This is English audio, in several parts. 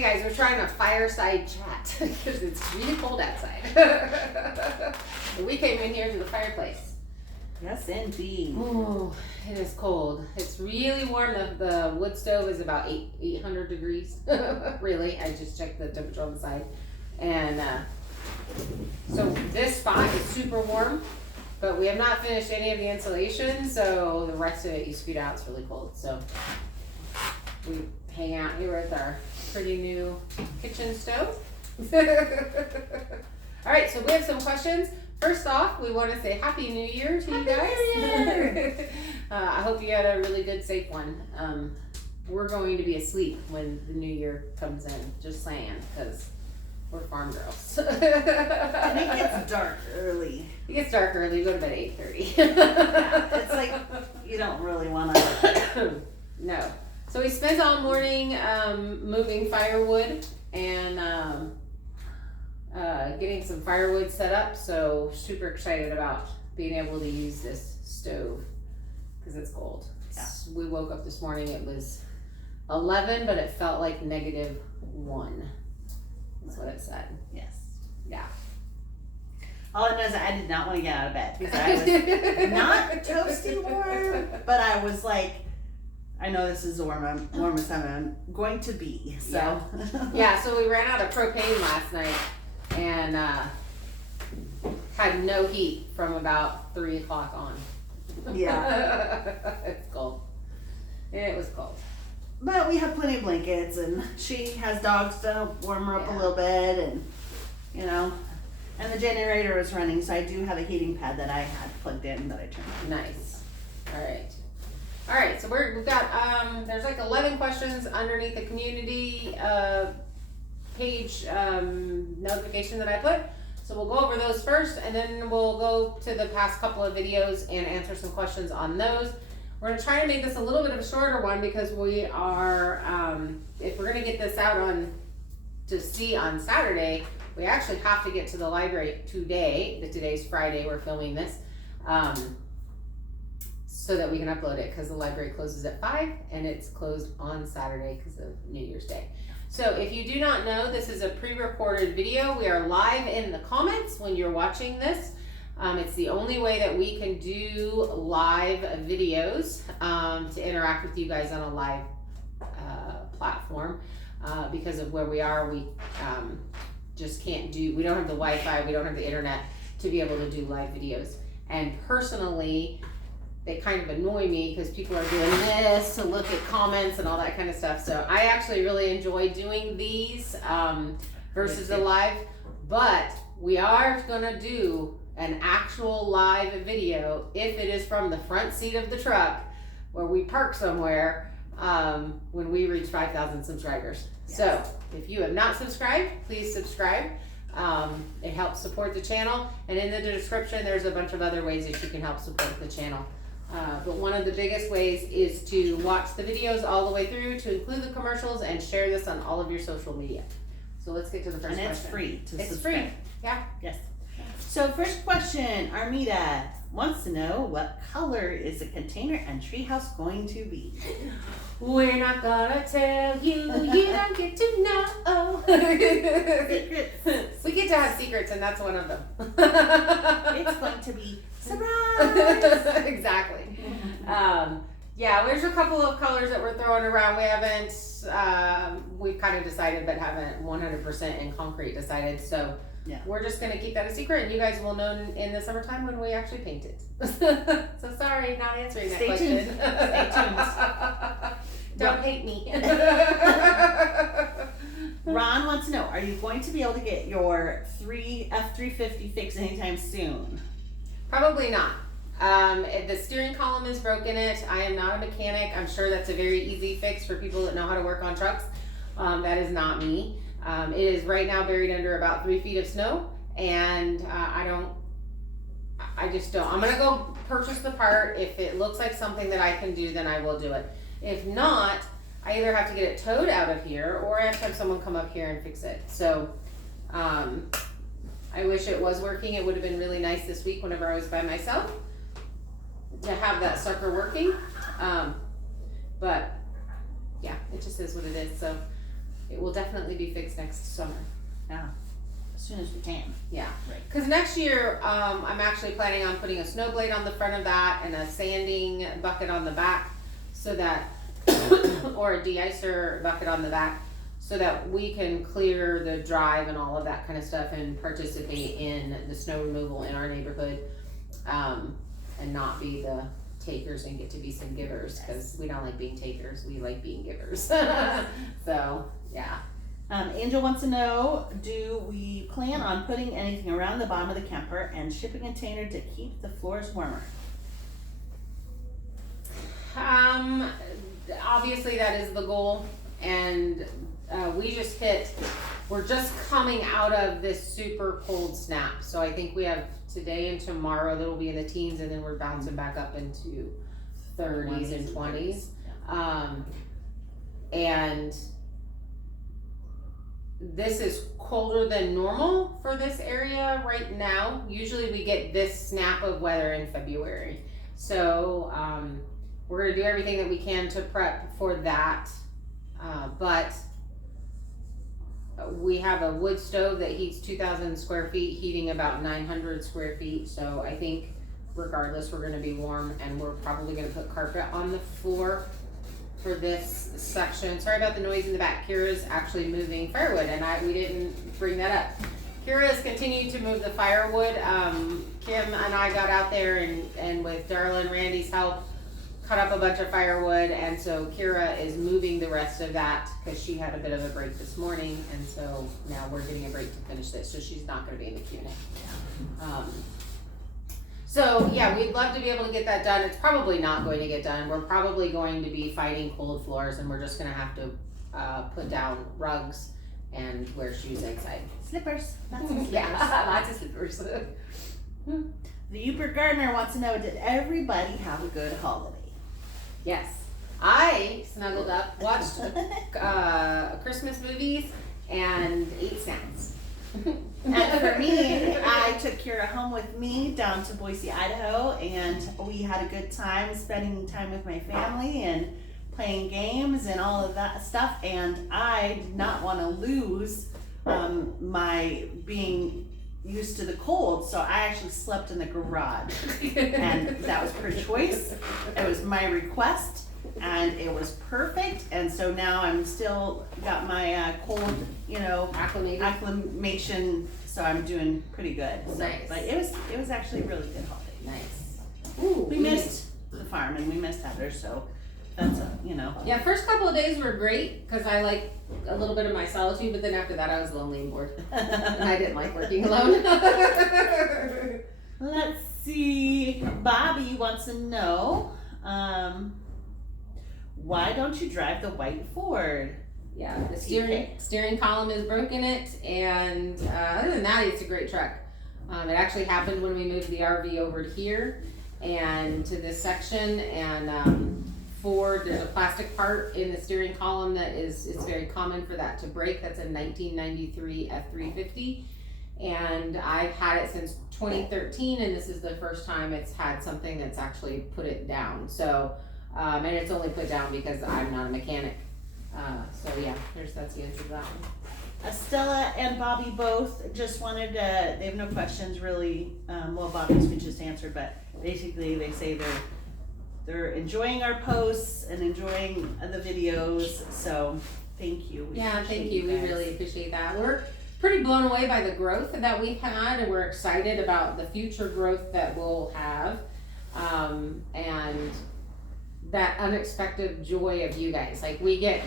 Hey guys, we're trying a fireside chat because it's really cold outside. So we came in here to the fireplace. Yes, indeed. Oh, it is cold. It's really warm. The wood stove is about 800 degrees. Really, I just checked the temperature on the side. And so this spot is super warm, but we have not finished any of the insulation, so the rest of it you scoot out, it's really cold. So we hang out here with our pretty new kitchen stove. All right, so we have some questions. First off, we want to say Happy New Year to you guys. New Year! I hope you had a really good, safe one. We're going to be asleep when the new year comes in, just saying, because we're farm girls. And it gets dark early. It gets dark early. We go to bed at 8:30. Yeah, it's like you don't really want to. No. So we spent all morning moving firewood and getting some firewood set up. So super excited about being able to use this stove because it's cold. Yeah. We woke up this morning. It was 11, but it felt like -1. That's what it said. Yes. Yeah. All I know is I did not want to get out of bed because I was not toasty warm, but I was like, I know this is the warmest I'm going to be. So Yeah, so we ran out of propane last night and had no heat from about 3 o'clock on. Yeah. It's cold. It was cold. But we have plenty of blankets, and she has dogs to warm her up a little bit, and you know, and the generator is running, so I do have a heating pad that I had plugged in that I turned on. Nice. All right, so we've got there's like 11 questions underneath the community page notification that I put. So we'll go over those first, and then we'll go to the past couple of videos and answer some questions on those. We're gonna try to make this a little bit of a shorter one because we are, if we're gonna get this out to see on Saturday, we actually have to get to the library today. Today's Friday, we're filming this, so that we can upload it because the library closes at 5 and it's closed on Saturday because of New Year's Day. So if you do not know, this is a pre-recorded video. We are live in the comments when you're watching this. It's the only way that we can do live videos to interact with you guys on a live platform because of where we are. We just can't do, we don't have the Wi-Fi, we don't have the internet to be able to do live videos. And personally, they kind of annoy me because people are doing this to look at comments and all that kind of stuff. So I actually really enjoy doing these versus the live, but we are gonna do an actual live video if it is from the front seat of the truck where we park somewhere when we reach 5,000 subscribers. Yes. So if you have not subscribed, please subscribe. It helps support the channel, and in the description there's a bunch of other ways that you can help support the channel. But one of the biggest ways is to watch the videos all the way through, to include the commercials, and share this on all of your social media. So let's get to the first question. And it's free to subscribe. It's free. Yeah. Yes. So first question, Armida wants to know what color is the container and treehouse going to be? We're not gonna tell you, you don't get to know. Secrets. We get to have secrets, and that's one of them. It's going to be surprise. Exactly. Yeah, there's a couple of colors that we're throwing around. We haven't, we've kind of decided, but haven't 100% in concrete decided. So yeah, we're just gonna keep that a secret, and you guys will know in the summertime when we actually paint it. So sorry, not answering that question. Tuned. Stay tuned. Don't hate me. Ron wants to know, are you going to be able to get your F350 fixed anytime soon? Probably not. The steering column is broken. I am not a mechanic. I'm sure that's a very easy fix for people that know how to work on trucks. That is not me. It is right now buried under about 3 feet of snow, and I just don't. I'm gonna go purchase the part. If it looks like something that I can do, then I will do it. If not, I either have to get it towed out of here, or I have to have someone come up here and fix it. So, I wish it was working. It would have been really nice this week whenever I was by myself to have that sucker working. But yeah, it just is what it is. So it will definitely be fixed next summer. Yeah, as soon as we can. Yeah, Right. because next year, I'm actually planning on putting a snow blade on the front of that and a sanding bucket on the back, so that, or a de-icer bucket on the back, so that we can clear the drive and all of that kind of stuff and participate in the snow removal in our neighborhood, and not be the takers and get to be some givers, because we don't like being takers, we like being givers. So, yeah. Angel wants to know, do we plan on putting anything around the bottom of the camper and shipping container to keep the floors warmer? Obviously that is the goal, and we're just coming out of this super cold snap, so I think we have today and tomorrow that'll be in the teens, and then we're bouncing back up into 30s and 20s. And this is colder than normal for this area right now. Usually we get this snap of weather in February. So we're gonna do everything that we can to prep for that. But we have a wood stove that heats 2,000 square feet, heating about 900 square feet. So I think regardless, we're gonna be warm, and we're probably gonna put carpet on the floor for this section. Sorry about the noise in the back. Kira's actually moving firewood, and we didn't bring that up. Kira has continued to move the firewood. Kim and I got out there and with Darla and Randy's help, cut up a bunch of firewood, and so Kira is moving the rest of that because she had a bit of a break this morning, and so now we're getting a break to finish this, so she's not gonna be in the Q&A. So yeah, we'd love to be able to get that done. It's probably not going to get done. We're probably going to be fighting cold floors, and we're just gonna have to put down rugs and wear shoes inside. Slippers. Lots of slippers. Yeah, lots of slippers. The Uber Gardener wants to know, did everybody have a good holiday? Yes. I snuggled up, watched Christmas movies, and ate snacks. And for me, I took Kira home with me down to Boise, Idaho, and we had a good time spending time with my family and playing games and all of that stuff. And I did not want to lose my being used to the cold, so I actually slept in the garage, and that was per choice. It was my request, and it was perfect. And so now I'm still got my cold, acclimation, so I'm doing pretty good. So, nice. But it was actually a really good holiday. Nice. Ooh, We missed the farm and we missed Heather, so that's Yeah, first couple of days were great because I like a little bit of my solitude, but then after that I was lonely and bored, and I didn't like working alone. Let's see. Bobby wants to know, why don't you drive the white Ford? Yeah, the steering column is broken and other than that, it's a great truck. It actually happened when we moved the RV over here and to this section, and Ford, there's a plastic part in the steering column that it's very common for that to break. That's a 1993 F350, and I've had it since 2013, and this is the first time it's had something that's actually put it down. So, and it's only put down because I'm not a mechanic. So yeah, that's the answer to that one. Estella and Bobby both just wanted to, they have no questions really. Well, Bobby's we just answered, but basically they say they're enjoying our posts and enjoying the videos, so thank you. Thank you. We really appreciate that. We're pretty blown away by the growth that we've had, and we're excited about the future growth that we'll have, and that unexpected joy of you guys. Like, we get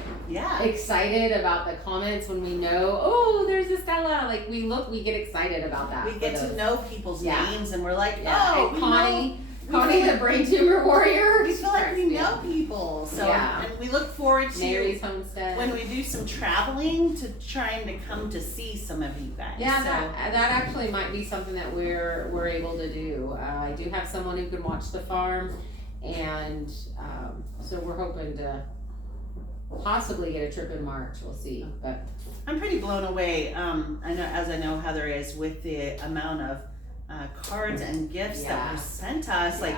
excited about the comments when we know, oh, there's Estella. Like, we get excited about that. We get to know people's names, and we're like, Connie, the brain tumor warrior. We feel like we know people. So, and we look forward to Mary's Homestead when we do some traveling to trying to come to see some of you guys. Yeah, so that actually might be something that we're able to do. I do have someone who can watch the farm, and so we're hoping to possibly get a trip in March. We'll see, but I'm pretty blown away. I know Heather is with the amount of cards and gifts that were sent us. Like,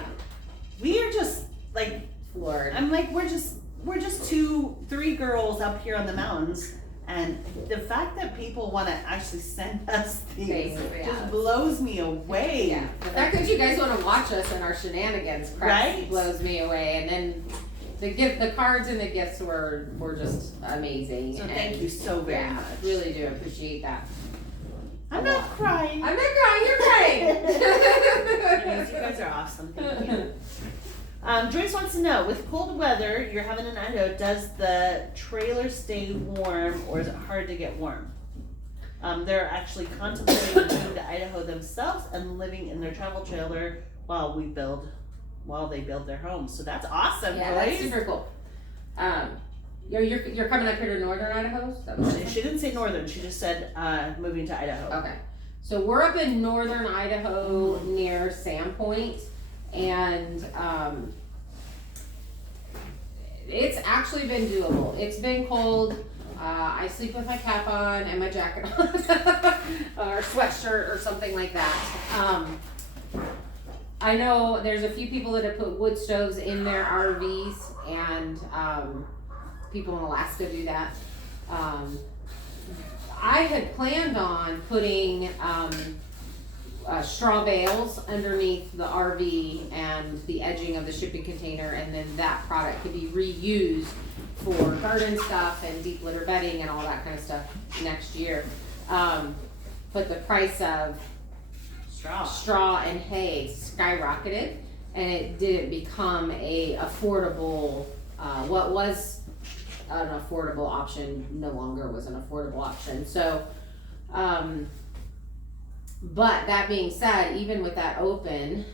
we are just like floored. I'm like, we're just 2-3 girls up here on the mountains, And the fact that people want to actually send us these Yeah. just blows me away. Yeah. The fact that you guys want to watch us and our shenanigans Right? blows me away. And then the cards and the gifts were just amazing. So and thank you so very much. Really do appreciate that. I'm not crying. I'm not crying, you're crying. Anyways, you guys are awesome. Thank you. Joyce wants to know, with cold weather you're having in Idaho, does the trailer stay warm or is it hard to get warm? They're actually contemplating moving to Idaho themselves and living in their travel trailer while they build their home. So that's awesome, Yeah, Joyce. that's super cool. You're coming up here to northern Idaho? Is that what you said? She didn't say northern, she just said moving to Idaho. Okay. So we're up in northern Idaho near Sandpoint, and it's actually been doable. It's been cold. I sleep with my cap on and my jacket on, or sweatshirt or something like that. I know there's a few people that have put wood stoves in their RVs, and people in Alaska do that. I had planned on putting straw bales underneath the RV and the edging of the shipping container, and then that product could be reused for garden stuff and deep litter bedding and all that kind of stuff next year. But the price of straw and hay skyrocketed, and it didn't become a affordable, what was an affordable option no longer was an affordable option. So, but that being said, even with that open,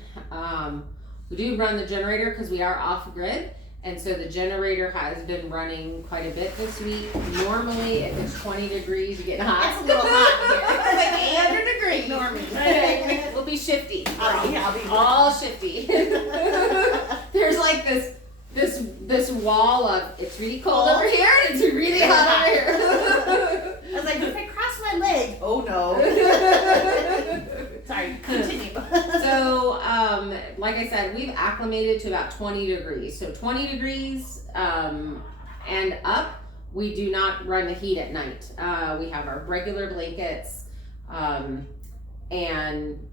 we do run the generator because we are off grid. And so the generator has been running quite a bit this week. Normally, if it's 20 degrees, you get hot. It's a little hot here. It's like 800 degrees. Normally. Okay, we'll be shifty. I'll be all shifty. There's like this wall of it's really cold over here and it's really hot over here. I was like, if I cross my leg, oh no. Sorry, continue. So, like I said, we've acclimated to about 20 degrees. So 20 degrees and up, we do not run the heat at night. We have our regular blankets and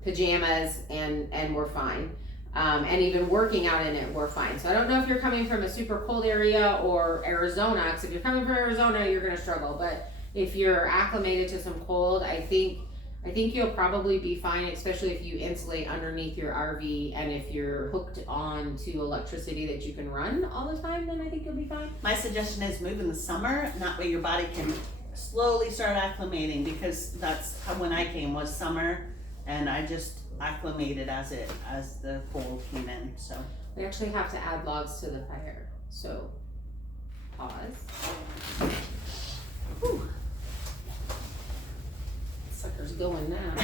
pajamas, and we're fine. And even working out in it, we're fine. So I don't know if you're coming from a super cold area or Arizona, because if you're coming from Arizona, you're going to struggle. But if you're acclimated to some cold, I think you'll probably be fine, especially if you insulate underneath your RV, and if you're hooked on to electricity that you can run all the time, then I think you'll be fine. My suggestion is move in the summer, and that way your body can slowly start acclimating, because that's how when I came was summer, and I just acclimated as the cold came in. So We actually have to add logs to the fire. So pause. Whew. Sucker's going now.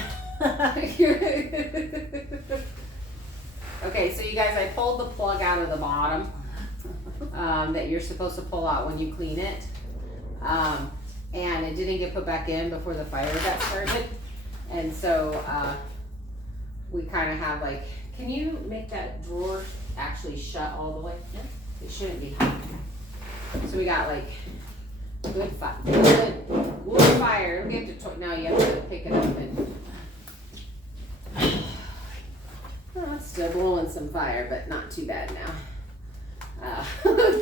Okay, so you guys, I pulled the plug out of the bottom that you're supposed to pull out when you clean it. And it didn't get put back in before the fire got started. And so we kind of have like, can you make that drawer actually shut all the way? Yeah. It shouldn't be hot. So we got like good wood fire. We have to, now you have to pick it up and, oh, it's still blowing some fire, but not too bad now.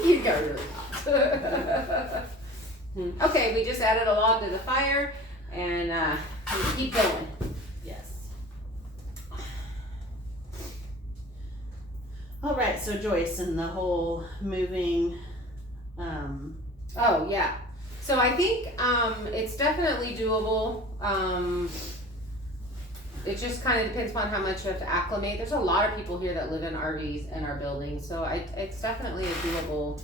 You got really hot. Okay, we just added a log to the fire, and we keep going. Yes. All right, so Joyce, and the whole moving, Oh, yeah. So I think it's definitely doable. It just kind of depends upon how much you have to acclimate. There's a lot of people here that live in RVs in our building, so it's definitely a doable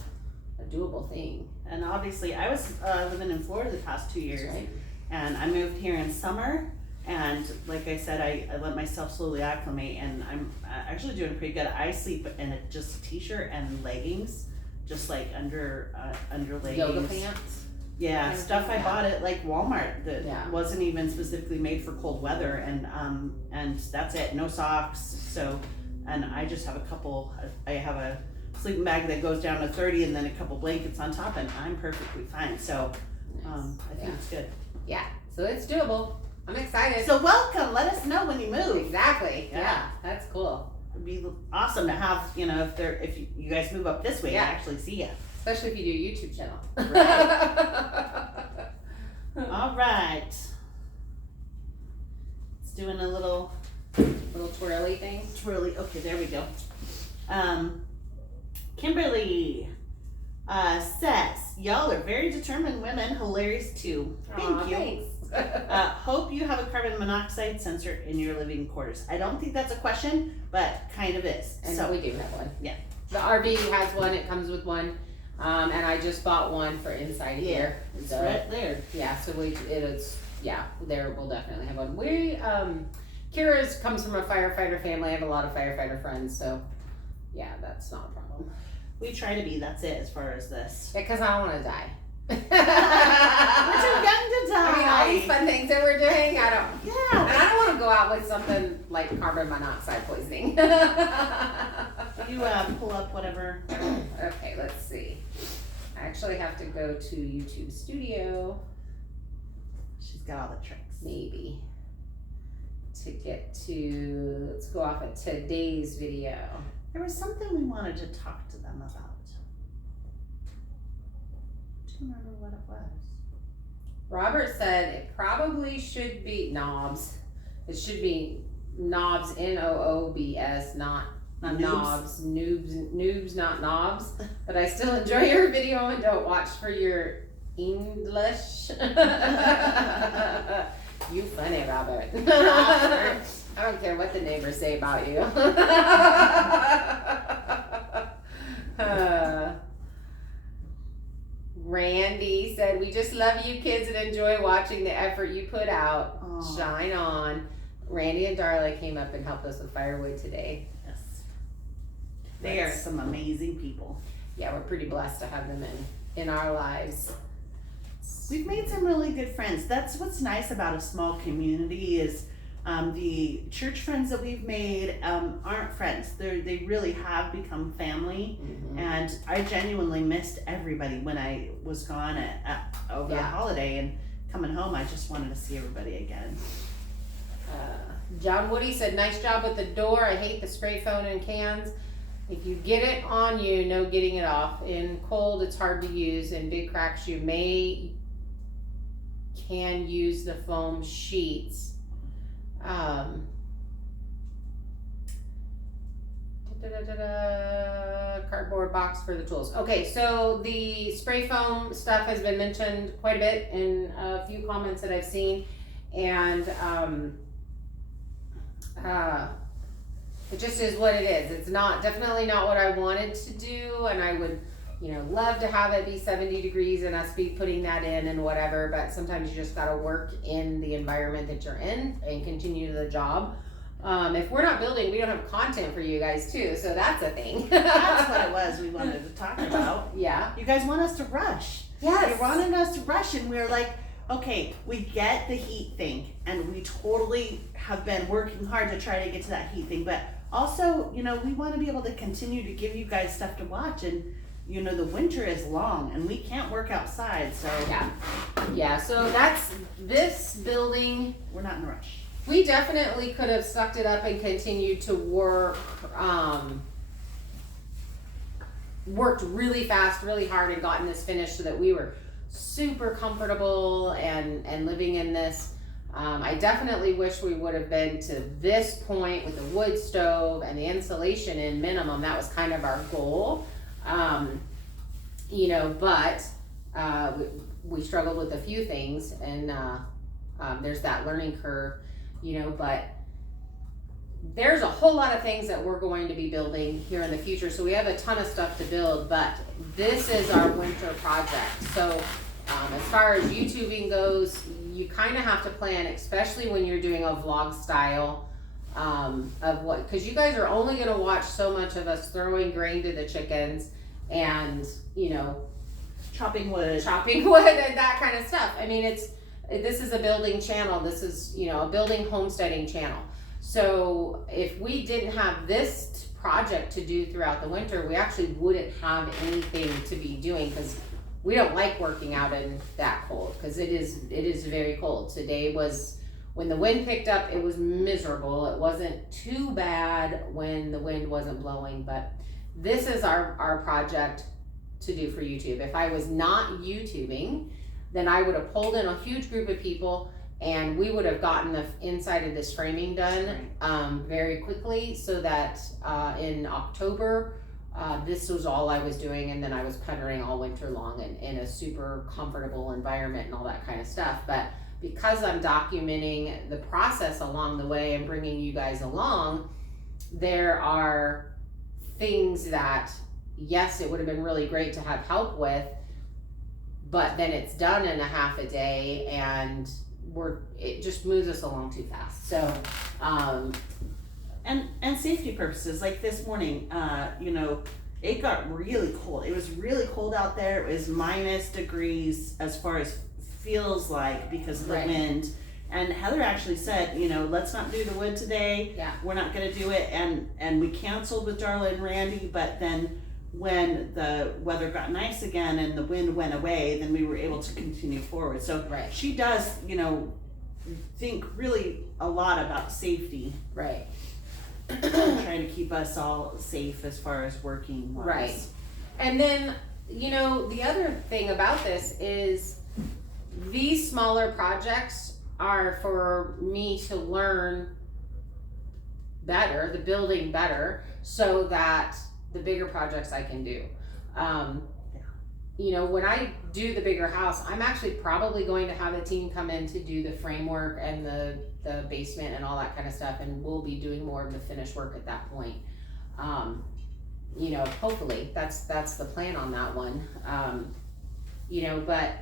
thing. and obviously I was living in Florida the past 2 years, Right? and I moved here in summer, and like I said, I let myself slowly acclimate, and I'm actually doing pretty good. I sleep in just a t-shirt and leggings, just like under leggings. Yoga pants. Yeah, Kind of stuff thing, I bought at like Walmart that Yeah. wasn't even specifically made for cold weather, and that's it. No socks. So, and I just have I have a sleeping bag that goes down to 30, and then a couple blankets on top, and I'm perfectly fine. So, I think it's good. Yeah, so it's doable. I'm excited. So welcome. Let us know when you move. Exactly. Yeah. Yeah, that's cool. It'd be awesome to have, if you guys move up this way, Yeah. to actually see you. Especially if you do a YouTube channel. Right. All right. It's doing a little twirly thing. twirly. Okay, there we go. Kimberly says, y'all are very determined women. Hilarious too. Thank you. Thanks. Hope you have a carbon monoxide sensor in your living quarters. I don't think that's a question, but kind of is. And So we do have one. Yeah. The RV has one. It comes with one. And I just bought one for inside here. it's So, right there. yeah, so there we'll definitely have one. Kira's comes from a firefighter family. I have a lot of firefighter friends, so yeah, that's not a problem. We try to be. That's it as far as this. Yeah, because I don't want to die. We're too young to die. I mean, all these fun things that we're doing, I don't. And Yeah. I don't want to go out with something like carbon monoxide poisoning. You pull up whatever. Okay, let's see. I actually have to go to YouTube Studio, She's got all the tricks. maybe, to get to, let's go off of today's video. There was something we wanted to talk to them about. Do you remember what it was? Robert said it probably should be knobs. It should be knobs, Noobs, not knobs, noobs, not knobs. But I still enjoy your video and don't watch for your English. You funny, Robert. I don't care what the neighbors say about you. Randy said, we just love you kids and enjoy watching the effort you put out. Aw. Shine on. Randy and Darla came up and helped us with firewood today. Yes. They are some amazing people. Yeah, we're pretty blessed to have them in our lives. We've made some really good friends. That's what's nice about a small community is the church friends that we've made aren't friends. They really have become family. Mhm. And I genuinely missed everybody when I was gone over the Yeah. holiday, and coming home I just wanted to see everybody again. John Woody said, nice job with the door. I hate the spray foam in cans. If you get it on you, no getting it off. In cold, it's hard to use. In big cracks, you can use the foam sheets. Cardboard box for the tools. Okay, so the spray foam stuff has been mentioned quite a bit in a few comments that I've seen, and it just is what it is. It's definitely not what I wanted to do, and I would, love to have it be 70 degrees and us be putting that in and whatever, but sometimes you just gotta work in the environment that you're in and continue the job. If we're not building, we don't have content for you guys too, so that's a thing. That's what it was we wanted to talk about. Yeah. You guys want us to rush. Yes. You wanted us to rush, and we were like, okay, we get the heat thing, and we totally have been working hard to try to get to that heat thing, but also, we want to be able to continue to give you guys stuff to watch, and the winter is long, and we can't work outside, so Yeah, so that's this building. we're not in a rush. We definitely could have sucked it up and continued to worked really fast, really hard, and gotten this finished so that we were super comfortable and living in this. I definitely wish we would have been to this point with the wood stove and the insulation in minimum. That was kind of our goal. But we struggled with a few things, and there's that learning curve, but there's a whole lot of things that we're going to be building here in the future. So we have a ton of stuff to build, but this is our winter project. So as far as YouTubing goes, you kind of have to plan, especially when you're doing a vlog style because you guys are only going to watch so much of us throwing grain to the chickens and, Chopping wood and that kind of stuff. I mean, this is a building channel. This is, a building homesteading channel. So if we didn't have this project to do throughout the winter, we actually wouldn't have anything to be doing because we don't like working out in that cold because it is very cold. Today was, when the wind picked up, it was miserable. It wasn't too bad when the wind wasn't blowing, but this is our project to do for YouTube. If I was not YouTubing, then I would have pulled in a huge group of people and we would have gotten the inside of this framing done very quickly, so that in October, this was all I was doing, and then I was puttering all winter long in a super comfortable environment and all that kind of stuff. But because I'm documenting the process along the way and bringing you guys along, there are things that, yes, it would have been really great to have help with, but then it's done in a half a day and it just moves us along too fast. So, and safety purposes, like this morning, you know, it got really cold. It was really cold out there. It was minus degrees as far as feels like, because of the wind. And Heather actually said, you know, let's not do the wood today. Yeah. We're not going to do it. And we canceled with Darla and Randy, but then when the weather got nice again and the wind went away, then we were able to continue forward. So she does, you know, think really a lot about safety. Right. Trying to keep us all safe as far as working wise. Right. And then, you know, the other thing about this is these smaller projects are for me to learn better, the building better, so that the bigger projects I can do. You know, when I do the bigger house, I'm actually probably going to have a team come in to do the framework and the basement and all that kind of stuff, and we'll be doing more of the finished work at that point. You know, hopefully that's the plan on that one. You know, but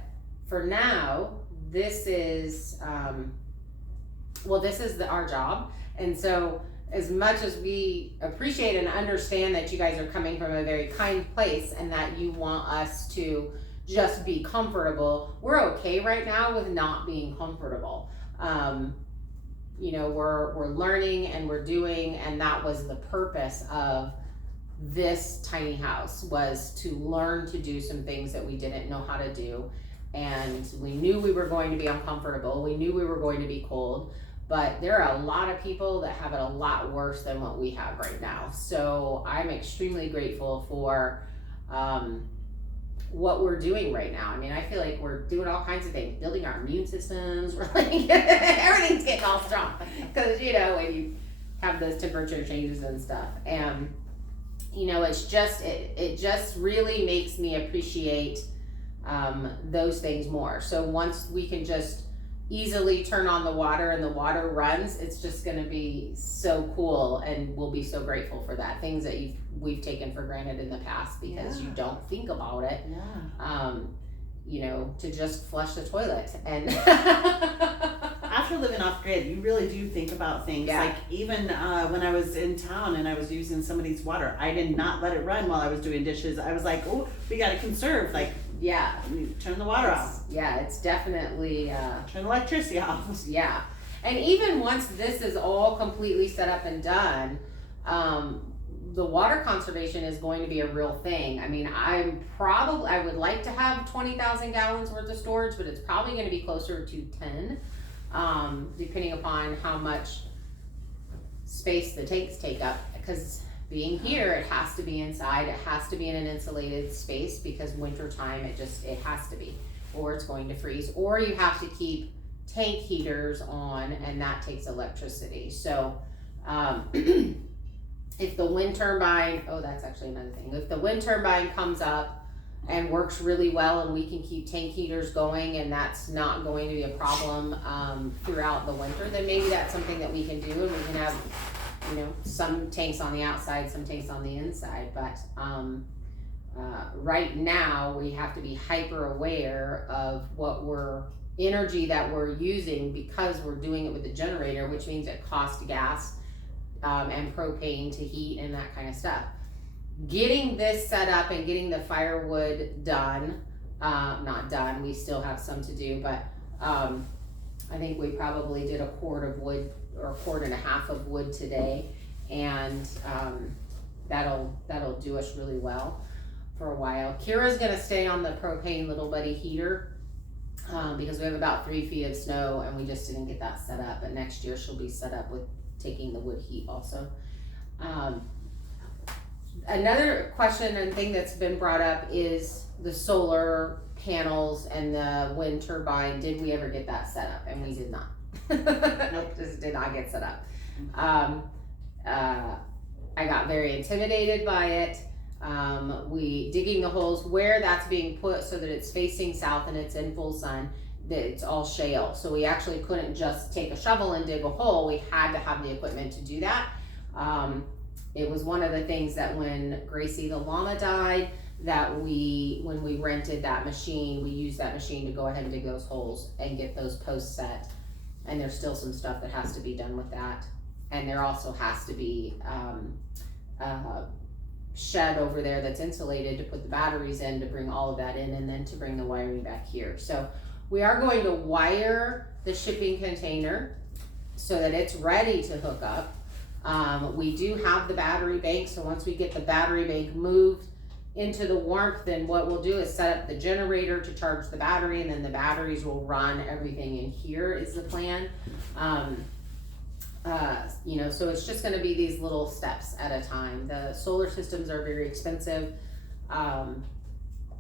for now, this is our job. And so as much as we appreciate and understand that you guys are coming from a very kind place and that you want us to just be comfortable, we're okay right now with not being comfortable. You know, we're learning and we're doing, and that was the purpose of this tiny house, was to learn to do some things that we didn't know how to do. And we knew we were going to be uncomfortable. We knew we were going to be cold. But there are a lot of people that have it a lot worse than what we have right now. So I'm extremely grateful for what we're doing right now. I mean, I feel like we're doing all kinds of things, building our immune systems. We're like, everything's getting all strong. Because, you know, when you have those temperature changes and stuff. And, you know, it's just, it just really makes me appreciate those things more. So once we can just easily turn on the water and the water runs, it's just going to be so cool, and we'll be so grateful for that. Things that we've taken for granted in the past because you don't think about it. You know, to just flush the toilet. And after living off grid, you really do think about things. Like even when I was in town and I was using somebody's water, I did not let it run while I was doing dishes. I was like, oh, we got to conserve. Like, turn the water off. Yeah, it's definitely turn the electricity off. Yeah. And even once this is all completely set up and done, the water conservation is going to be a real thing. I mean, I would like to have 20,000 gallons worth of storage, but it's probably going to be closer to 10, depending upon how much space the tanks take up. Because being here, it has to be inside, it has to be in an insulated space, because winter time, it has to be, or it's going to freeze, or you have to keep tank heaters on, and that takes electricity. So, if the wind turbine, that's actually another thing. If the wind turbine comes up and works really well and we can keep tank heaters going and that's not going to be a problem throughout the winter, then maybe that's something that we can do, and we can have, you know, some tanks on the outside, some tanks on the inside. But right now we have to be hyper aware of energy that we're using, because we're doing it with the generator, which means it costs gas and propane to heat and that kind of stuff. Getting this set up and getting the firewood done, not done, we still have some to do, but I think we probably did a quart of wood or a quart and a half of wood today, and that'll do us really well. for a while. Kira's gonna stay on the propane little buddy heater because we have about 3 feet of snow and we just didn't get that set up. But next year she'll be set up with taking the wood heat also. Another question and thing that's been brought up is the solar panels and the wind turbine. Did we ever get that set up? And we did not. Nope, just did not get set up. I got very intimidated by it. We digging the holes where that's being put so that it's facing south and it's in full sun, that it's all shale. So we actually couldn't just take a shovel and dig a hole. We had to have the equipment to do that. It was one of the things that when Gracie the llama died, that when we rented that machine, we used that machine to go ahead and dig those holes and get those posts set. And there's still some stuff that has to be done with that. And there also has to be shed over there that's insulated to put the batteries in, to bring all of that in, and then to bring the wiring back here. So we are going to wire the shipping container so that it's ready to hook up. We do have the battery bank, so once we get the battery bank moved into the warmth, then what we'll do is set up the generator to charge the battery, and then the batteries will run everything in here is the plan. You know, so it's just gonna be these little steps at a time. The solar systems are very expensive. I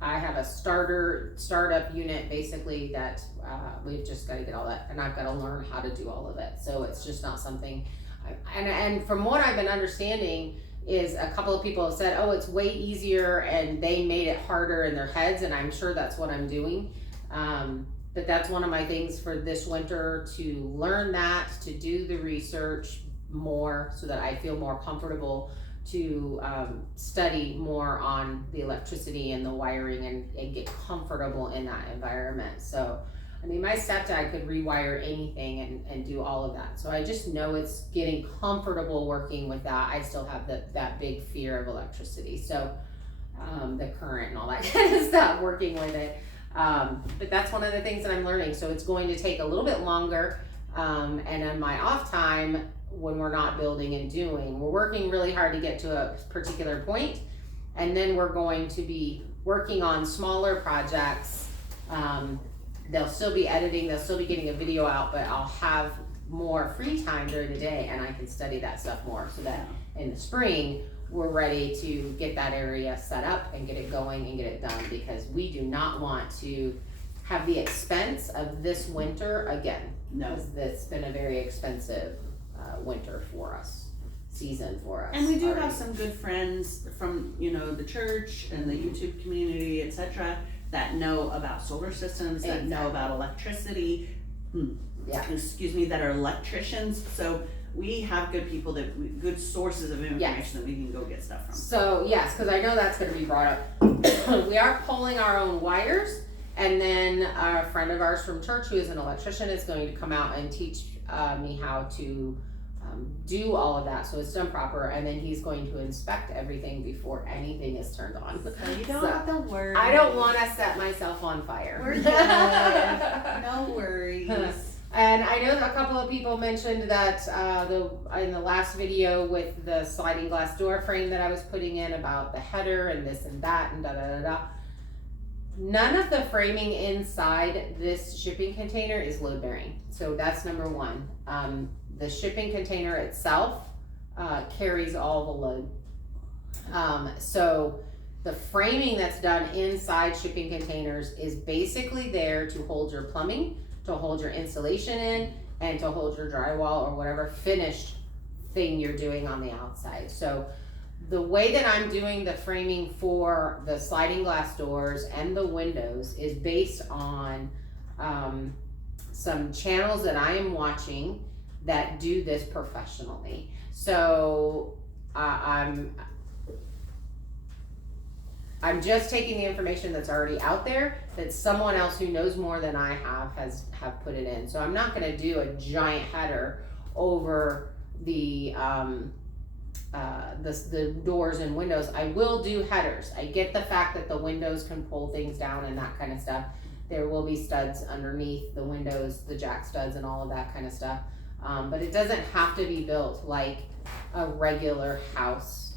have a startup unit basically that we've just gotta get all that, and I've gotta learn how to do all of it. So it's just not something, and from what I've been understanding is a couple of people have said, oh, it's way easier, and they made it harder in their heads, and I'm sure that's what I'm doing. But that's one of my things for this winter, to learn that, to do the research more so that I feel more comfortable to study more on the electricity and the wiring and get comfortable in that environment. So, I mean, my stepdad could rewire anything and do all of that. So I just know it's getting comfortable working with that. I still have that big fear of electricity. So the current and all that kind of stuff, working with it. But that's one of the things that I'm learning. So it's going to take a little bit longer. And in my off time, when we're not building and doing, we're working really hard to get to a particular point. And then we're going to be working on smaller projects. They'll still be editing, they'll still be getting a video out, but I'll have more free time during the day and I can study that stuff more, so that in the spring, we're ready to get that area set up and get it going and get it done, because we do not want to have the expense of this winter again. No. Because it's been a very expensive winter for us, season for us. And we do already. have some good friends from, you know, the church and the YouTube community, etc., that know about solar systems, that know about electricity. Excuse me, that are electricians. So we have good people good sources of information that we can go get stuff from. So yes, because I know that's going to be brought up. We are pulling our own wires, and then a friend of ours from church who is an electrician is going to come out and teach me how to do all of that so it's done proper, and then he's going to inspect everything before anything is turned on. So you don't have to worry. I don't want to set myself on fire. We're good. No worries. And I know that a couple of people mentioned that in the last video with the sliding glass door frame that I was putting in about the header and this and that and da da da da. None of the framing inside this shipping container is load bearing. So that's number one. The shipping container itself carries all the load. So the framing that's done inside shipping containers is basically there to hold your plumbing, to hold your insulation in, and to hold your drywall or whatever finished thing you're doing on the outside. So the way that I'm doing the framing for the sliding glass doors and the windows is based on some channels that I am watching that do this professionally. So I'm just taking the information that's already out there that someone else who knows more than I have put it in. So I'm not going to do a giant header over the doors and windows. I will do headers. I get the fact that the windows can pull things down and that kind of stuff. There will be studs underneath the windows, the jack studs and all of that kind of stuff. But it doesn't have to be built like a regular house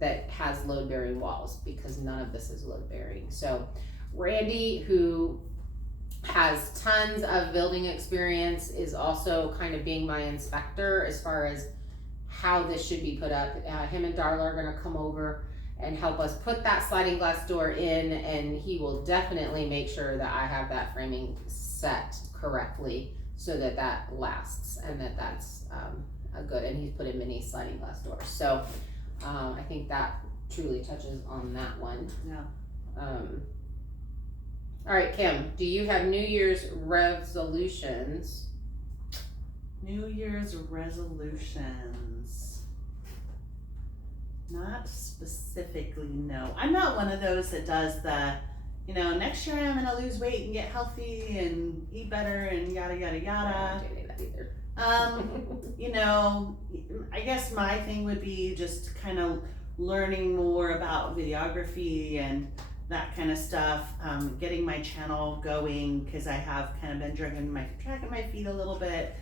that has load bearing walls, because none of this is load bearing. So Randy, who has tons of building experience, is also kind of being my inspector as far as how this should be put up. Him and Darla are gonna come over and help us put that sliding glass door in, and he will definitely make sure that I have that framing set correctly so that that lasts and that that's a good, and he's put in mini sliding glass doors. So I think that truly touches on that one. Yeah. All right, Kim, do you have New Year's resolutions? New Year's resolutions. Not specifically, no. I'm not one of those that does the, next year I'm gonna lose weight and get healthy and eat better and yada yada yada. I don't do any of that either. I guess my thing would be just kind of learning more about videography and that kind of stuff, getting my channel going, because I have kind of been dragging my feet a little bit.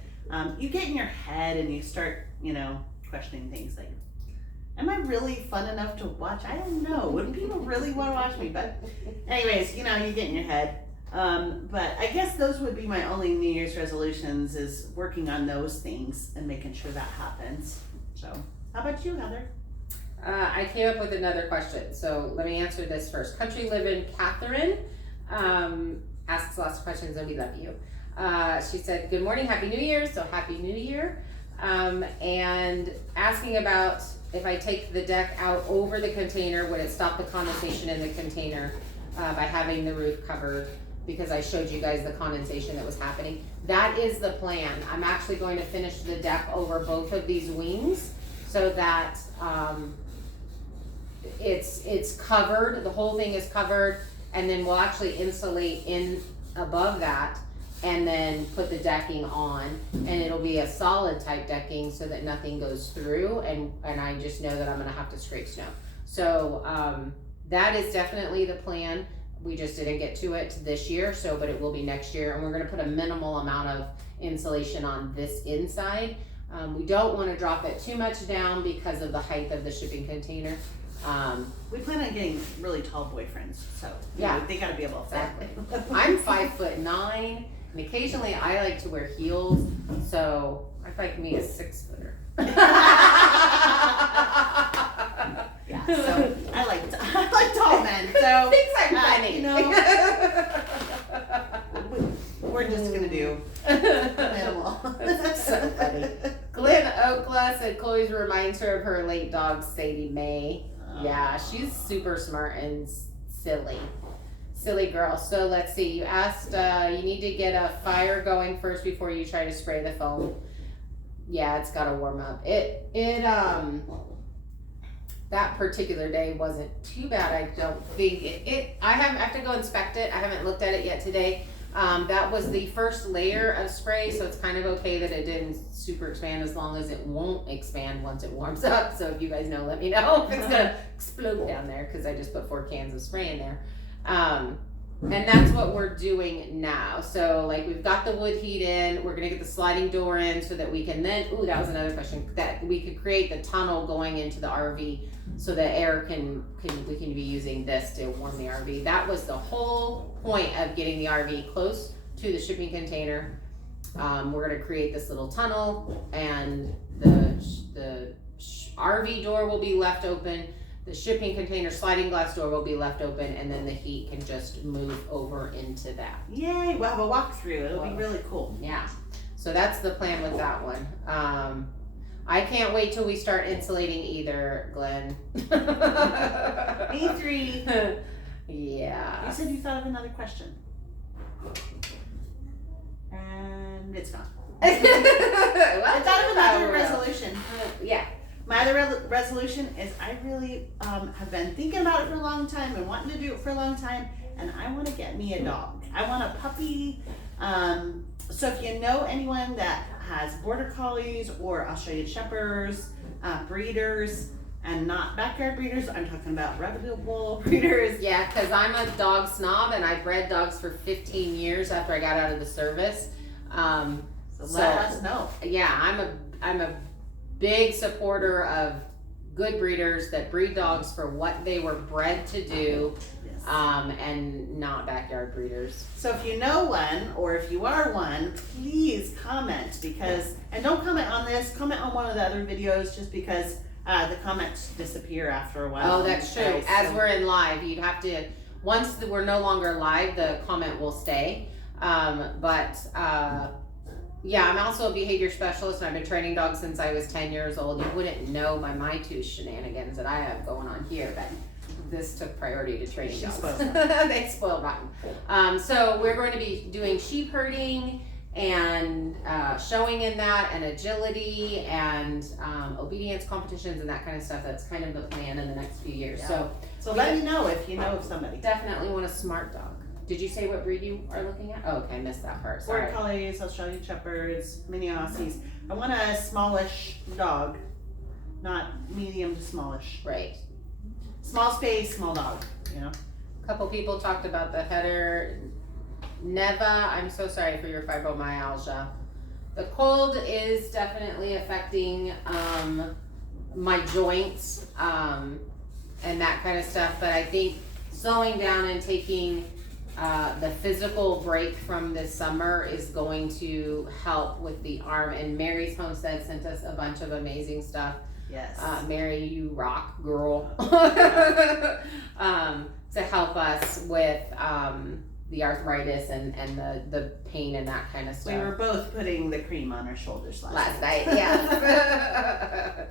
You get in your head and you start, questioning things like, am I really fun enough to watch? I don't know. Would people really want to watch me? But anyways, you get in your head. But I guess those would be my only New Year's resolutions, is working on those things and making sure that happens. So how about you, Heather? I came up with another question, so let me answer this first. Country Living Catherine asks lots of questions, and we love you. She said, good morning, happy New Year, so happy New Year. And asking about if I take the deck out over the container, would it stop the condensation in the container by having the roof covered? Because I showed you guys the condensation that was happening. That is the plan. I'm actually going to finish the deck over both of these wings so that it's covered, the whole thing is covered, and then we'll actually insulate in above that and then put the decking on, and it'll be a solid type decking so that nothing goes through, and I just know that I'm gonna have to scrape snow. So that is definitely the plan. We just didn't get to it this year, but it will be next year, and we're gonna put a minimal amount of insulation on this inside. We don't want to drop it too much down because of the height of the shipping container. We plan on getting really tall boyfriends, so yeah, they gotta be able to fit. Exactly. I'm 5'9", and occasionally I like to wear heels, so I'd like me a 6-footer. Yeah, so I like tall men. So things are funny. We're just gonna do minimal. That's so funny. Glenn Okla said Chloe reminds her of her late dog Sadie Mae. Yeah, she's super smart and silly girl. So let's see. You asked, you need to get a fire going first before you try to spray the foam. Yeah, it's got to warm up. That particular day wasn't too bad. I don't think I have to go inspect it. I haven't looked at it yet today. That was the first layer of spray, so it's kind of okay that it didn't super expand, as long as it won't expand once it warms up. So if you guys know, let me know if it's gonna explode down there, because I just put 4 cans of spray in there. And that's what we're doing now. So like, we've got the wood heat in, we're gonna get the sliding door in so that we can then, that was another question, that we could create the tunnel going into the RV so that air we can be using this to warm the RV. That was the whole point of getting the RV close to the shipping container. We're gonna create this little tunnel, and the RV door will be left open. The shipping container sliding glass door will be left open, and then the heat can just move over into that. Yay, we'll have a walkthrough. It'll be really cool. Yeah. So that's the plan with that one. I can't wait till we start insulating either, Glenn. E3. Yeah. You said you thought of another question. And it's gone. I thought of another resolution. Yeah. My other resolution is I really have been thinking about it for a long time and wanting to do it for a long time, and I want to get me a dog. I want a puppy. So if you know anyone that has border collies or Australian shepherds, breeders, and not backyard breeders, I'm talking about reputable breeders. Yeah, because I'm a dog snob, and I bred dogs for 15 years after I got out of the service. So let us know. Yeah, I'm a big supporter of good breeders that breed dogs for what they were bred to do, Yes. and not backyard breeders. So if you know one, or if you are one, please comment, because, and don't comment on this, comment on one of the other videos, just because the comments disappear after a while. Oh, that's true. Guys, As so- we're in live, you'd have to, once we're no longer live, the comment will stay. Yeah, I'm also a behavior specialist, and I've been training dogs since I was 10 years old. You wouldn't know by my two shenanigans that I have going on here, but this took priority to training She dogs. spoiled them. They spoiled rotten. So we're going to be doing sheep herding and showing in that, and agility and obedience competitions and that kind of stuff. That's kind of the plan in the next few years. Yeah. So we let me know if you know of somebody. definitely want a smart dog. Did you say what breed you are looking at? Oh, okay, I missed that part. Sorry. Border Collies, Australian Shepherds, Mini Aussies. I want a smallish dog, not medium to smallish. Right. Small space, small dog, you know? A couple people talked about the header. Neva, I'm so sorry for your fibromyalgia. The cold is definitely affecting my joints and that kind of stuff, but I think slowing down and taking the physical break from this summer is going to help with the arm. And Mary's Homestead sent us a bunch of amazing stuff. Yes. Mary, you rock, girl. To help us with the arthritis and the pain and that kind of stuff. We were both putting the cream on our shoulders last night. Yeah.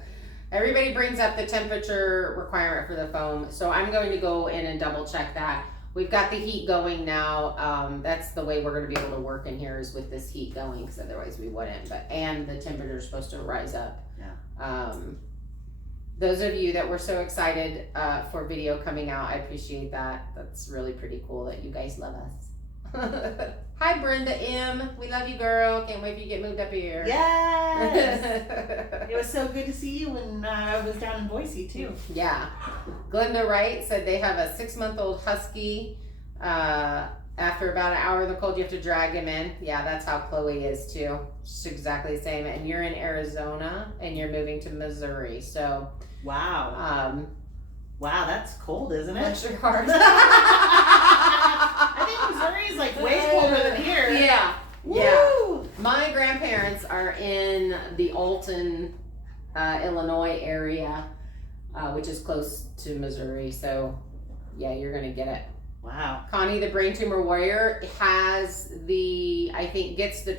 Everybody brings up the temperature requirement for the foam, so I'm going to go in and double check that. We've got the heat going now. That's the way we're going to be able to work in here, is with this heat going, because otherwise we wouldn't. And the temperature is supposed to rise up. Yeah. Those of you that were so excited for video coming out, I appreciate that. That's really pretty cool that you guys love us. Hi Brenda M. We love you, girl. Can't wait for you to get moved up here. Yes. It was so good to see you when I was down in Boise too. Yeah. Glenda Wright said they have a 6-month-old husky. After about an hour in the cold, you have to drag him in. Yeah, that's how Chloe is too. She's exactly the same. And you're in Arizona and you're moving to Missouri. So wow. Wow, that's cold, isn't it? bless your heart. I think Missouri's like way colder than here. Yeah. Woo! Yeah. My grandparents are in the Alton, Illinois area, which is close to Missouri. So, yeah, you're going to get it. Wow. Connie, the brain tumor warrior, gets the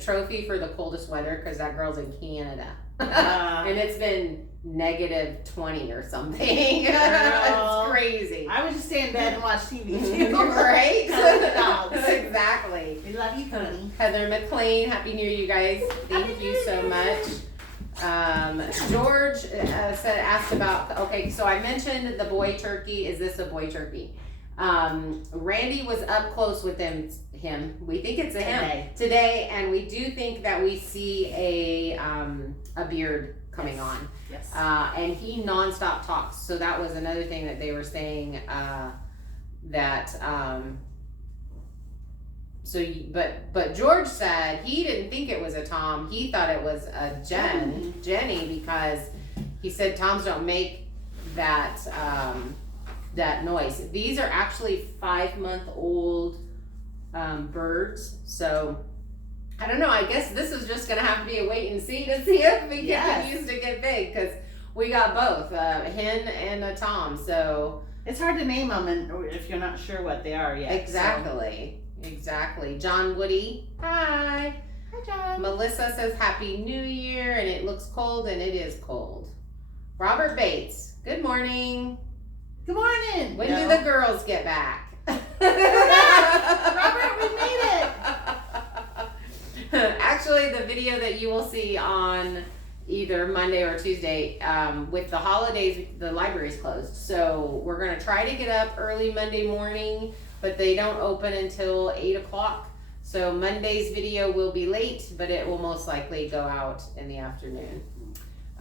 trophy for the coldest weather, because that girl's in Canada. And it's been -20 or something. It's crazy. I would just stay in bed and watch TV too. Right? Dogs. Exactly. We love you, Connie. Heather McLean, Happy New Year, you guys. Thank you so much. George asked about, okay, so I mentioned the boy turkey. Is this a boy turkey? Randy was up close with him. We think it's a him today, and we do think that we see a beard coming on. Yes. And he nonstop talks. So that was another thing that they were saying, but George said he didn't think it was a Tom. He thought it was a Jenny, because he said Toms don't make that noise. These are actually 5-month-old birds. So I don't know. I guess this is just gonna have to be a wait and see to see if he continues to get big, because we got both a hen and a Tom. So it's hard to name them, and if you're not sure what they are yet. Exactly. John Woody. Hi. Hi, John. Melissa says Happy New Year, and it looks cold, and it is cold. Robert Bates. Good morning. Good morning. When do the girls get back? Robert, we made it. Actually, the video that you will see on either Monday or Tuesday, with the holidays, the library's closed. So we're going to try to get up early Monday morning, but they don't open until 8 o'clock. So Monday's video will be late, but it will most likely go out in the afternoon.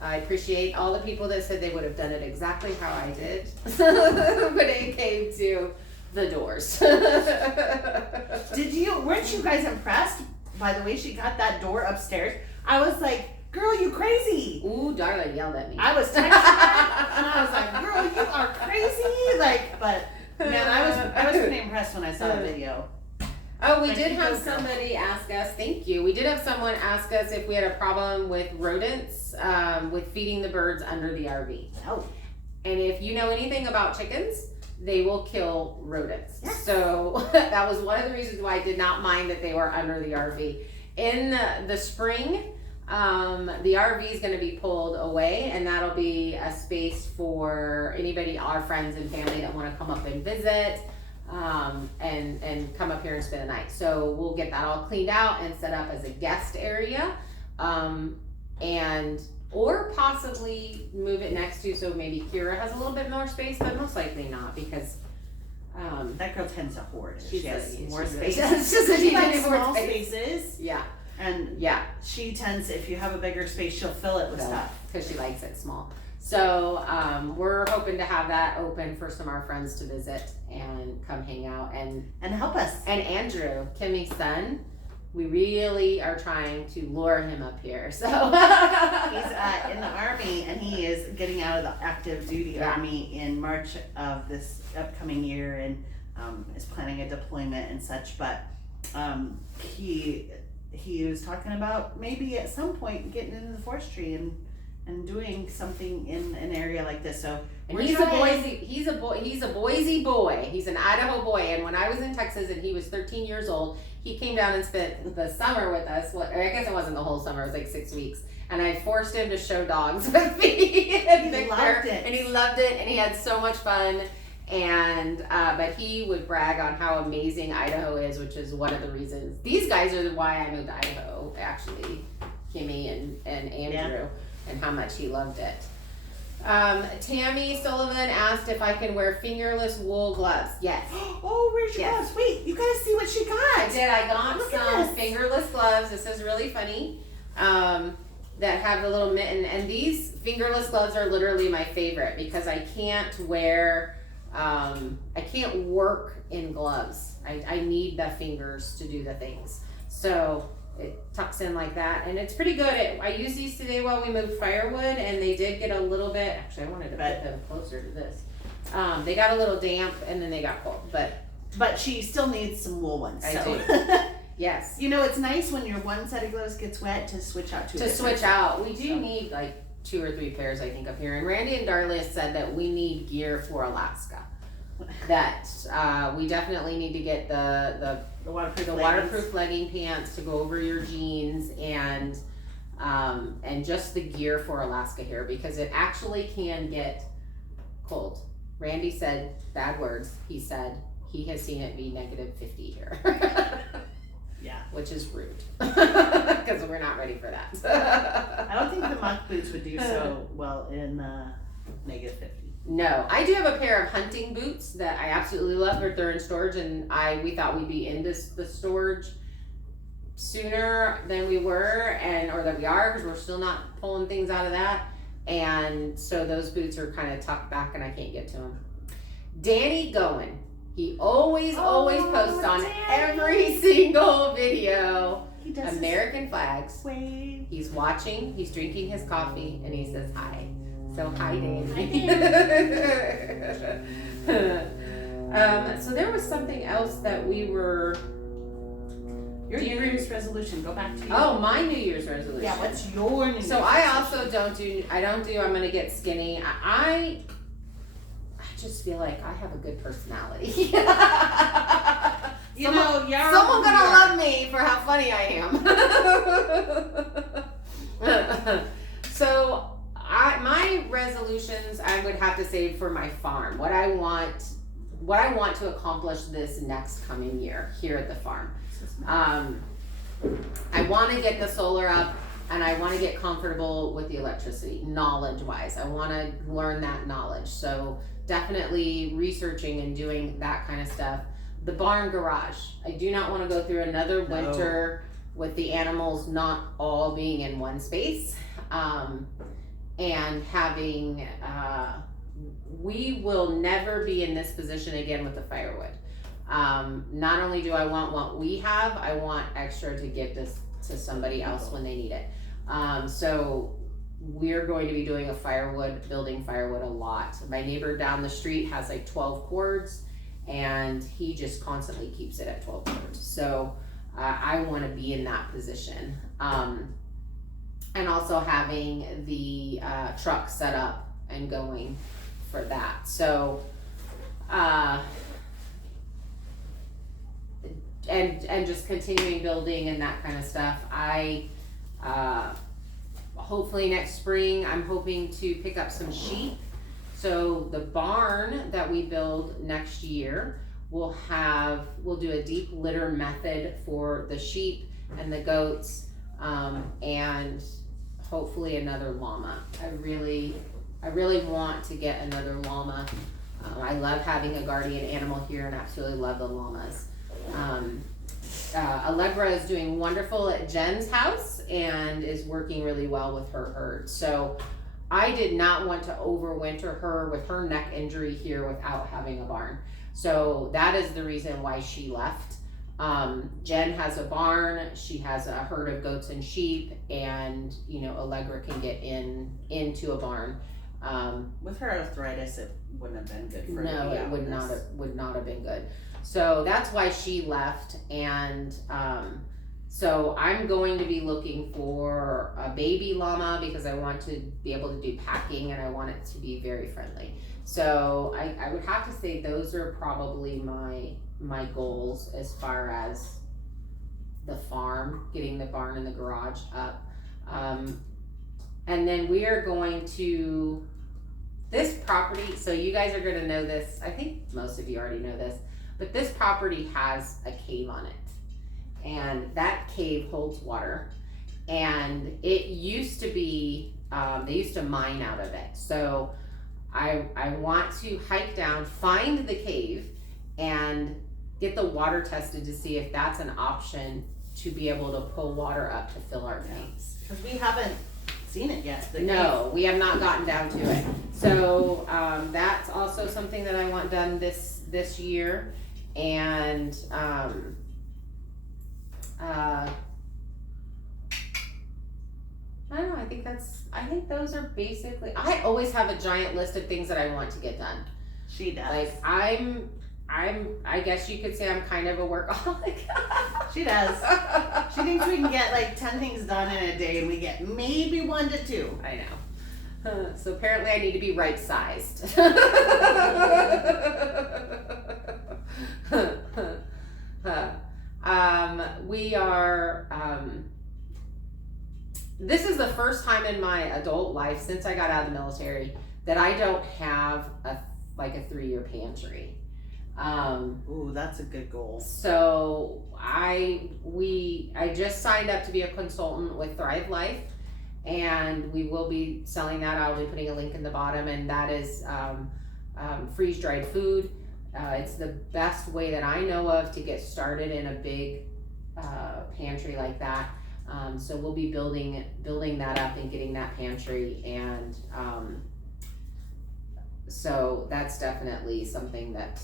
I appreciate all the people that said they would have done it exactly how I did, but it came to the doors. Weren't you guys impressed by the way she got that door upstairs? I was like, girl, you crazy. Ooh, Darla yelled at me. I was texting her, and I was like, girl, you are crazy. Like, but, man, I was pretty impressed when I saw the video. Oh, we did have somebody ask us, thank you. We did have someone ask us if we had a problem with rodents, with feeding the birds under the RV. Oh. And if you know anything about chickens, they will kill rodents. Yes. So that was one of the reasons why I did not mind that they were under the RV. In the spring, the RV is going to be pulled away, and that'll be a space for anybody, our friends and family that want to come up and visit. And come up here and spend the night. So we'll get that all cleaned out and set up as a guest area, or possibly move it next to, so maybe Kira has a little bit more space, but most likely not, because that girl tends to hoard. She has more space. space. She likes small spaces. Yeah. And she tends, if you have a bigger space, she'll fill it with stuff. Because she likes it small. So we're hoping to have that open for some of our friends to visit and come hang out and help us. And Andrew, Kimmy's son, we really are trying to lure him up here. So he's in the Army, and he is getting out of the active duty Army in March of this upcoming year, and is planning a deployment and such. But he was talking about maybe at some point getting into the forestry and doing something in an area like this. So he's a Boise boy. He's an Idaho boy. And when I was in Texas and he was 13 years old, he came down and spent the summer with us. Well, I guess it wasn't the whole summer. It was like 6 weeks. And I forced him to show dogs with me. He loved it. And he loved it. And he had so much fun. And but he would brag on how amazing Idaho is, which is one of the reasons. These guys are why I moved to Idaho, actually. Kimmy and Andrew. Yeah. And how much he loved it. Tammy Sullivan asked if I can wear fingerless wool gloves. Yes. Oh, where's your gloves? Wait, you gotta see what she got. I did. I got some fingerless gloves. This is really funny. That have the little mitten. And these fingerless gloves are literally my favorite because I can't wear, I can't work in gloves. I need the fingers to do the things. So it tucks in like that, and it's pretty good. I used these today while we moved firewood, and they did get a little bit, actually I wanted to put them closer to this. They got a little damp, and then they got cold, but she still needs some wool ones. I do. Yes. You know, it's nice when your one set of gloves gets wet to switch out to switch out. We do need like 2 or 3 pairs, I think, up here. And Randy and Darla said that we need gear for Alaska. That we definitely need to get the waterproof legging pants to go over your jeans, and just the gear for Alaska here, because it actually can get cold. Randy said bad words. He said he has seen it be -50 here. Yeah. Which is rude, because we're not ready for that. I don't think the muck boots would do so well in -50. No, I do have a pair of hunting boots that I absolutely love, but they're in storage, and we thought we'd be into the storage sooner than we were, or that we are, because we're still not pulling things out of that. And so those boots are kind of tucked back, and I can't get to them. Danny Goen, he always posts on every single video. He does American flags. Wave. He's watching, he's drinking his coffee, and he says hi. So hi, Danny. So there was something else that we were. Your New Year's resolution. Go back to you. Oh, my New Year's resolution. Yeah, what's your New Year's resolution? I also don't do. I'm gonna get skinny. I just feel like I have a good personality. Someone gonna love me for how funny I am. So. My resolutions, I would have to say, for my farm, what I want to accomplish this next coming year here at the farm. I want to get the solar up, and I want to get comfortable with the electricity, knowledge-wise. I want to learn that knowledge. So definitely researching and doing that kind of stuff. The barn garage. I do not want to go through another winter with the animals not all being in one space. And having, we will never be in this position again with the firewood. Not only do I want what we have, I want extra to give this to somebody else when they need it. So we're going to be doing building firewood a lot. My neighbor down the street has like 12 cords, and he just constantly keeps it at 12 cords. So I want to be in that position. And also having the truck set up and going for that. So and just continuing building and that kind of stuff. Hopefully next spring I'm hoping to pick up some sheep. So the barn that we build next year we'll do a deep litter method for the sheep and the goats, and hopefully another llama. I really want to get another llama. I love having a guardian animal here and absolutely love the llamas. Allegra is doing wonderful at Jen's house and is working really well with her herd. So I did not want to overwinter her with her neck injury here without having a barn. So that is the reason why she left. Jen has a barn, she has a herd of goats and sheep, and Allegra can get into a barn. With her arthritis, it wouldn't have been good for her. No, it would not have been good. So that's why she left, and so I'm going to be looking for a baby llama because I want to be able to do packing and I want it to be very friendly. So I would have to say those are probably my goals as far as the farm, getting the barn and the garage up. And then we are going to this property, so you guys are going to know this. I think most of you already know this, but this property has a cave on it. And that cave holds water. And it used to be, they used to mine out of it. So I want to hike down, find the cave, and get the water tested to see if that's an option to be able to pull water up to fill our tanks. Because we haven't seen it yet. No, we have not gotten down to it. So that's also something that I want done this year. And I don't know, I think those are basically, I always have a giant list of things that I want to get done. She does. Like I guess you could say I'm kind of a workaholic. She does. She thinks we can get like 10 things done in a day and we get maybe 1 to 2. I know. So apparently I need to be right sized. We are, this is the first time in my adult life since I got out of the military that I don't have a 3-year pantry. Ooh, that's a good goal. So I just signed up to be a consultant with Thrive Life, and we will be selling that. I'll be putting a link in the bottom, and that is freeze-dried food. It's the best way that I know of to get started in a big pantry like that. So we'll be building that up and getting that pantry, and so that's definitely something that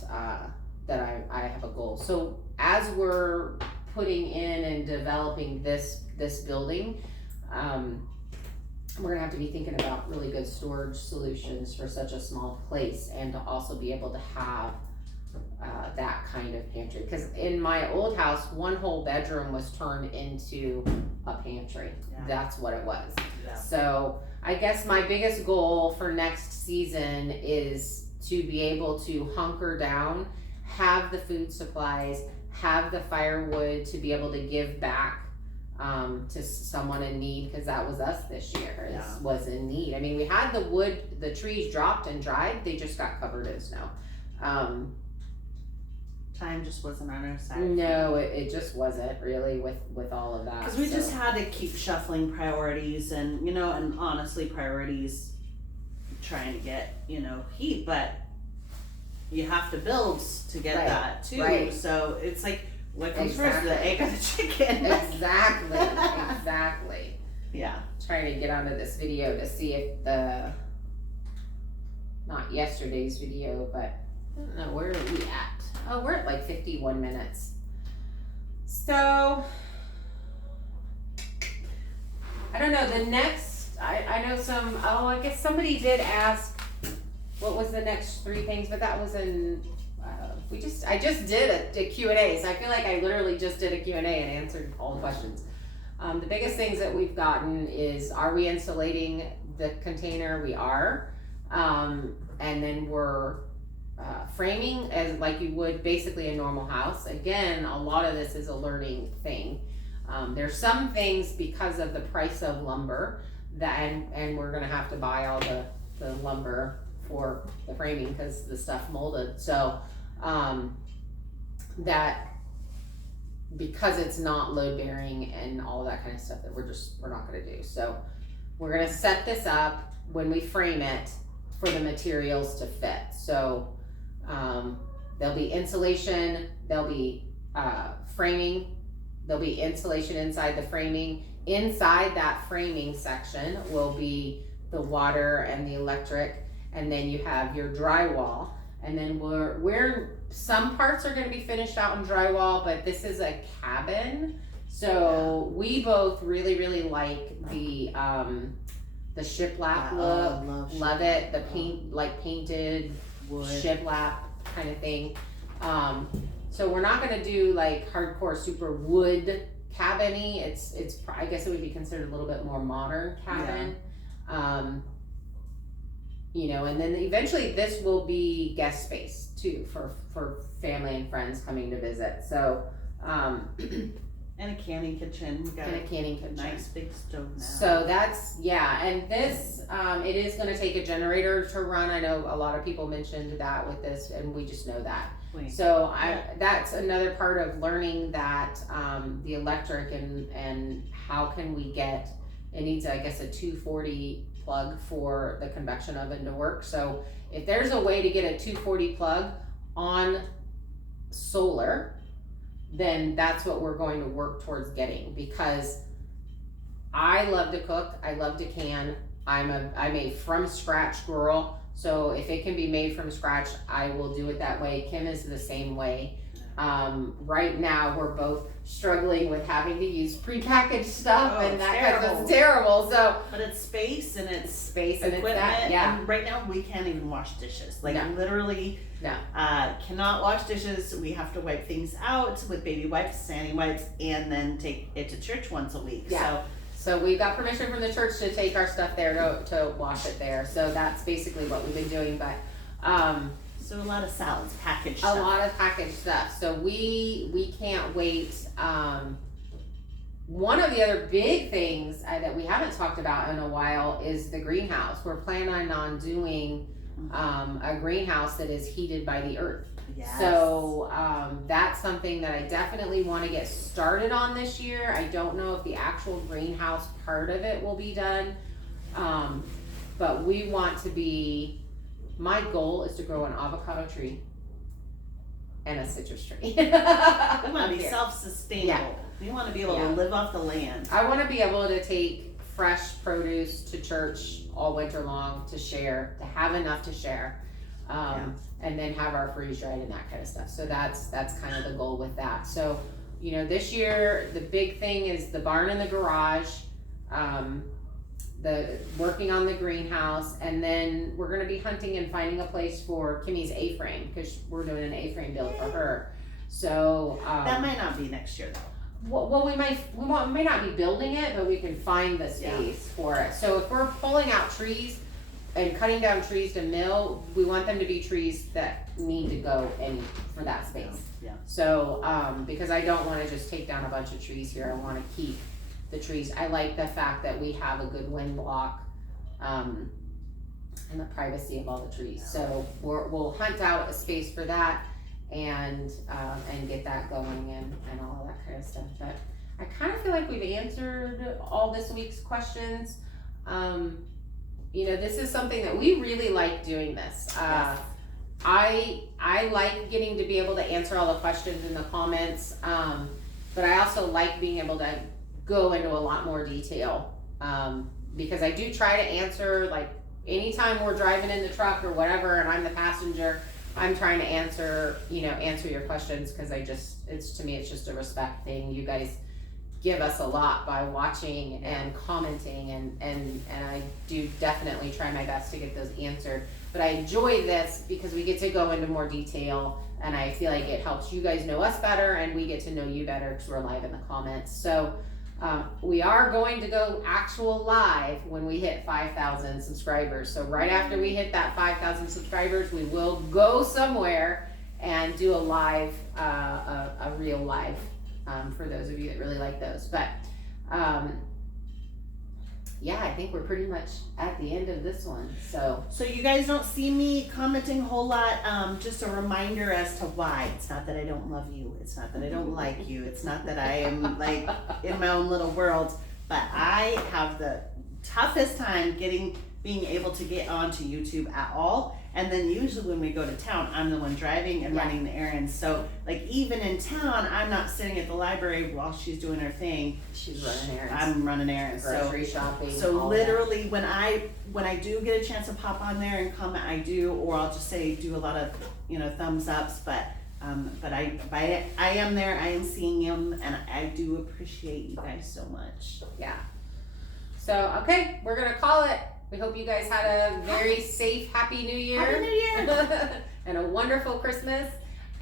I have a goal. So as we're putting in and developing this building, we're gonna have to be thinking about really good storage solutions for such a small place, and to also be able to have that kind of pantry. Because in my old house, one whole bedroom was turned into a pantry. Yeah. That's what it was. Yeah. So I guess my biggest goal for next season is to be able to hunker down, have the food supplies, have the firewood to be able to give back to someone in need, because that was us this year, was in need. I mean, we had the wood, the trees dropped and dried, they just got covered in snow. Time just wasn't on our side. No, it just wasn't really with all of that. Because we just had to keep shuffling priorities, and and honestly, priorities trying to get heat, but you have to build to get that too. Right. So it's like, what comes first, the egg or the chicken? Exactly. Yeah. Trying to get onto this video to see if not yesterday's video, but I don't know, where are we at? Oh, we're at like 51 minutes. So I don't know, the next, I know some, I guess somebody did ask, what was the next 3 things, but that was in, I just did a Q&A, so I feel like I literally just did a Q&A and answered all the questions. The biggest things that we've gotten is, are we insulating the container? We are. And then we're framing as like you would basically a normal house. Again, a lot of this is a learning thing. There's some things because of the price of lumber that, and we're gonna have to buy all the lumber for the framing because the stuff molded. So that because it's not load bearing and all of that kind of stuff that we're not gonna do. So we're gonna set this up when we frame it for the materials to fit. So there'll be insulation, there'll be framing, there'll be insulation inside the framing. Inside that framing section will be the water and the electric, and then you have your drywall. And then some parts are gonna be finished out in drywall, but this is a cabin. So we both really, really like the shiplap look. Love it. The paint, like painted wood shiplap kind of thing. So we're not gonna do like hardcore super wood cabin-y. It's I guess it would be considered a little bit more modern cabin. Yeah. You know, and then eventually this will be guest space too for family and friends coming to visit. So and a canning kitchen. We got a canning kitchen. Nice big stove now. So that's, yeah, and this, it is gonna take a generator to run. I know a lot of people mentioned that with this, and we just know that. So that's another part of learning that the electric and how can we get, it needs, I guess, a 240 plug for the convection oven to work. So if there's a way to get a 240 plug on solar, then that's what we're going to work towards getting, because I love to cook, I love to can, I'm a from scratch girl, so if it can be made from scratch, I will do it that way. Kim is the same way. Right now we're both struggling with having to use prepackaged stuff, and that kind of terrible. So, but it's space and it's equipment. And that, yeah. And right now we can't even wash dishes. Like literally, cannot wash dishes. We have to wipe things out with baby wipes, sandy wipes, and then take it to church once a week. Yeah. So we got permission from the church to take our stuff there to wash it there. So that's basically what we've been doing. But so a lot of salads, packaged stuff. A lot of packaged stuff. So we can't wait. One of the other big things that we haven't talked about in a while is the greenhouse. We're planning on doing a greenhouse that is heated by the earth. Yes. So that's something that I definitely want to get started on this year. I don't know if the actual greenhouse part of it will be done, but we want to be, my goal is to grow an avocado tree and a citrus tree. We want to be self-sustainable. Yeah. We want to be able to live off the land. I want to be able to take fresh produce to church all winter long to share, to have enough to share. And then have our freeze dried and that kind of stuff. So that's kind of the goal with that. So, you know, this year the big thing is the barn and the garage, the working on the greenhouse, and then we're going to be hunting and finding a place for Kimmy's A-frame, because we're doing an A-frame build for her. So that might not be next year though. Well, we may not be building it, but we can find the space for it. So if we're pulling out trees and cutting down trees to mill, we want them to be trees that need to go in for that space. Yeah. So, because I don't want to just take down a bunch of trees here. I want to keep the trees. I like the fact that we have a good wind block, and the privacy of all the trees. Yeah. So we'll hunt out a space for that, and get that going and all of that kind of stuff. But I kind of feel like we've answered all this week's questions. You know, this is something that we really like doing this. Yes. I like getting to be able to answer all the questions in the comments, but I also like being able to go into a lot more detail, because I do try to answer, like anytime we're driving in the truck or whatever and I'm the passenger, I'm trying to answer your questions, because to me it's just a respect thing. You guys give us a lot by watching and commenting, and I do definitely try my best to get those answered. But I enjoy this because we get to go into more detail, and I feel like it helps you guys know us better, and we get to know you better because we're live in the comments. So we are going to go actual live when we hit 5,000 subscribers. So right after we hit that 5,000 subscribers, we will go somewhere and do a live, a real live, for those of you that really like those. But yeah, I think we're pretty much at the end of this one. So you guys don't see me commenting a whole lot. Just a reminder as to why. It's not that I don't love you. It's not that I don't like you. It's not that I am like in my own little world. But I have the toughest time being able to get onto YouTube at all. And then usually when we go to town, I'm the one driving and running the errands. So like even in town, I'm not sitting at the library while she's doing her thing. she's running errands, I'm running errands. grocery shopping. So all literally when I do get a chance to pop on there and comment, I do, or I'll just say do a lot of thumbs ups. But I am there. I am seeing him, and I do appreciate you guys so much. Yeah. So okay, we're gonna call it. We hope you guys had a very safe, happy New Year. Happy New Year. And a wonderful Christmas.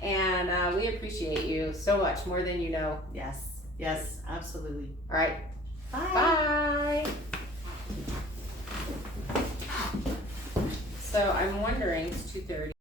And we appreciate you so much, more than you know. Yes, absolutely. All right. Bye. Bye. So I'm wondering, it's 2:30.